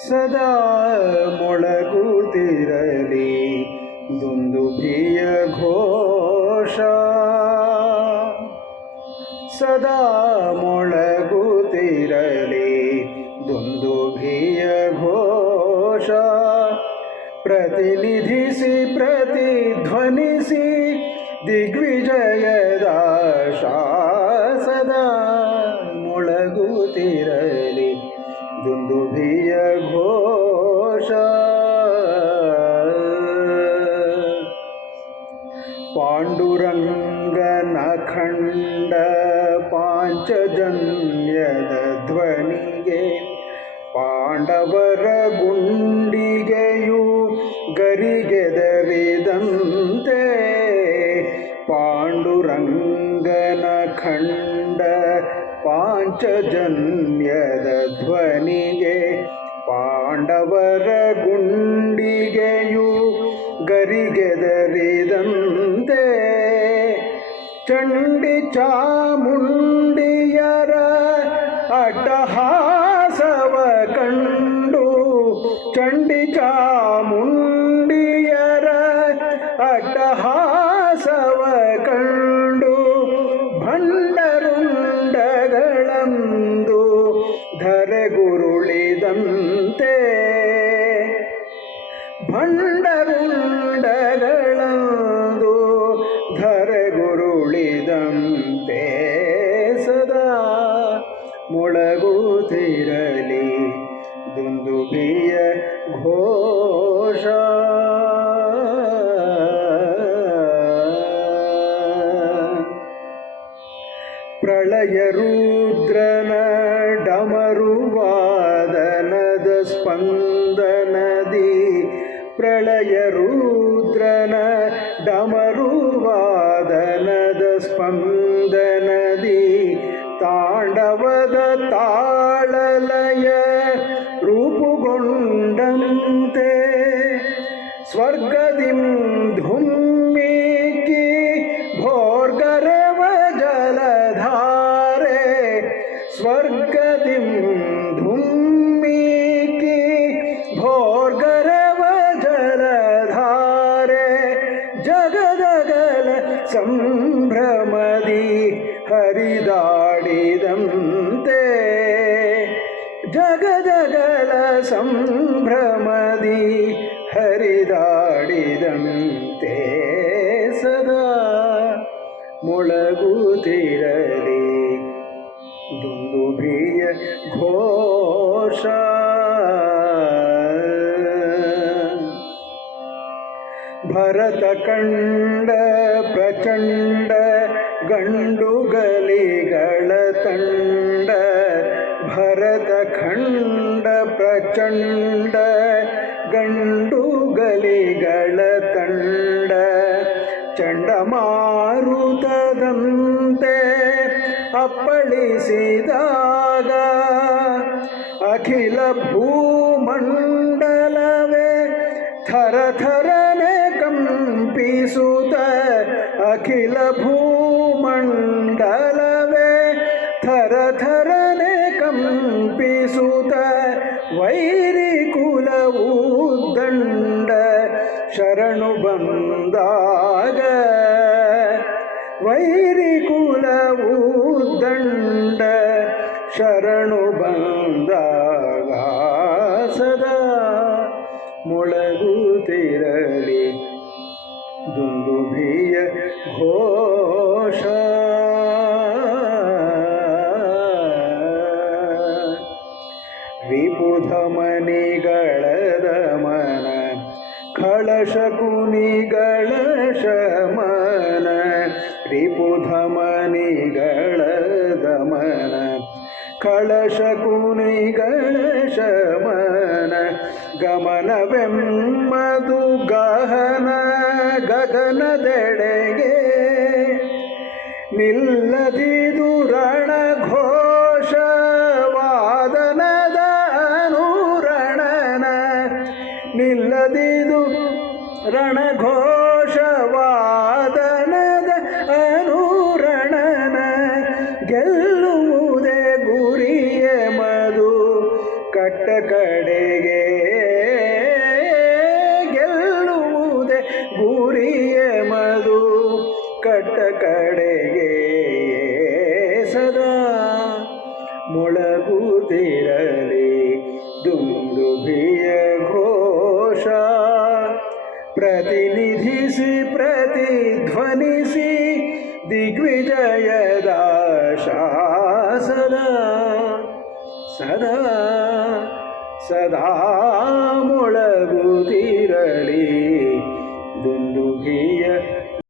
ಸದಾ ಮೊಳಗುತ್ತಿರಲಿ ದುಂದುಭಿಯ ಘೋಷ. ಸದಾ ಮೊಳಗುತ್ತಿರಲಿ ದುಂದುಭಿಯ ಘೋಷ. ಪ್ರತಿನಿಧಿಸಿ ಪ್ರತಿಧ್ವನಿಸಿ ದಿಗ್ವಿಜಯದ ಸದಾ ಮೊಳಗುತ್ತಿರಲಿ ದುಂದುಭಿಯ ಘೋಷ. ಪಾಂಡುರಂಗನ ಖಂಡ ಪಾಂಚಜನ್ಯದ ಧ್ವನಿಗೆ ಪಾಂಡವರ ಗುಂಡಿಗೆಯು ಗರಿಗೆದರಿದಂತೆ. ಪಾಂಡುರಂಗನ ಖಂಡ ಪಾಂಚಜನ್ಯದ ಧ್ವನಿಗೆ ಪಾಂಡವರ ಗುಂಡಿಗೆಯು ಗರಿಗೆದರಿದಂತೆ. ಚಂಡಿ ಚಾಮುಂಡಿಯರ ಅಟ್ಟಹಾಸವ ಕಂಡು, ಚಂಡಿ ಚಾಮುಂಡಿಯರ ಅಟ್ಟಹಾಸವ ಕಂಡು ಭಂಡರುಂಡಗಳಂದು ಧರೆಗುರುಳಿದಂತೆ. ಭಂಡರುಂಡಗಳಂದು ಧರೆಗುರುಳಿದಂತೆ. ಸದಾ ಮೊಳಗುತ್ತಿರಲಿ ದುಂದುಭಿಯ ಘೋಷ. ಪ್ರಳಯ ರುದ್ರನ ಡಮರುವಾದನದ ಸ್ಪಂದನದಿ, ಪ್ರಳಯ ರುದ್ರನ ಡಮರುವಾದನದ ಸ್ಪಂದನದಿ ತಾಂಡವದ ತಾಳಲಯ ರೂಪುಗೊಂಡಂತೆ. ಸ್ವರ್ಗದಿಂ ಧುಮ್ಮಿಕ್ಕಿ ಭೋರ್ಗರವ ಜಲಧಾರೆ, ಸ್ವರ್ಗದಿಂ ಧುಮ್ಮಿಕ್ಕಿ ಭೋರ್ಗರವ ಜಲಧಾರೆ. ಜಗದಗಲ ಸಂಭ್ರಮದಿ ಹರಿದಾಡಿದಂತೆ, ಜಗದಗಲ ಸಂಭ್ರಮದಿ ಹರಿದಾಡಿದಂತೆ. ಸದಾ ಮೊಳಗುತ್ತಿರಲಿ ದುಂದುಭಿಯ ಘೋಷ. ಭರತ ಕಂಡ ಪ್ರಚಂಡ ಗಂಡುಗಲಿಗಳ ತಂಡ, ಭರತ ಖಂಡ ಪ್ರಚಂಡ ಗಂಡುಗಲಿಗಳ ತಂಡ. ಚಂಡಮಾರುತದಂತೆ ಅಪ್ಪಳಿಸಿದಾಗ ಅಖಿಲ ಭೂಮಂಡಲವೇ ಥರಥರನೆ ಕಂಪಿಸುತ್ತ, ಅಖಿಲ ಭೂಮಂಡಲವೇ ಥರಥರನೆ ಕಂಪಿಸುತ್ತ. ವೈರಿ ಕುಲವು ದಂಡ ಶರಣು ಬಂದಾಗ, ವೈರಿ ಕುಲವು ದಂಡ ಶರಣು ಬಂದಾಗ. ಸದಾ ಮೊಳಗುತ್ತಿರಲಿ ದುಂದುಭಿಯ ಘೋಷ. ರಿಪುಧಮನಿಗಳ ದಮನ ಖಳಶಕುನಿಗಳ ಶಮನ, ರಿಪುಧಮನಿಗಳ ದಮನ ಖಳಶಕುನಿಗಳ ಶಮನ. ಗಮನವೆಮ್ಮದು ಗಹನ ಗಗನದೆಡೆಗೆ ನಿಲ್ಲದಿದು ರಣಘೋಷವಾದನದ ಅನುರಣನ, ನಿಲ್ಲದಿದು ರಣಘೋಷವಾದನದ ಅನುರಣನ. ಗೆಲ್ಲುವುದೇ ಗುರಿಯ ಮದು ಕಟ್ಟ ಕಡೆಗೆ ಗೆಲ್ಲುವುದೇ ಗುರಿಯ ಮದು ಕಟ್ಟ ಕಡೆಗೆ ಸದಾ ಮೊಳಗುತ್ತಿರಲಿ ದುಂದುಭಿಯ ಘೋಷ ಪ್ರತಿನಿಧಿಸಿ ಪ್ರತಿಧ್ವನಿಸಿ ದಿಗ್ವಿಜಯದ ಸದಾ ಸದಾ ಸದಾ ಮೊಳಗುತ್ತಿರಲಿ ದುಂದುಭಿಯ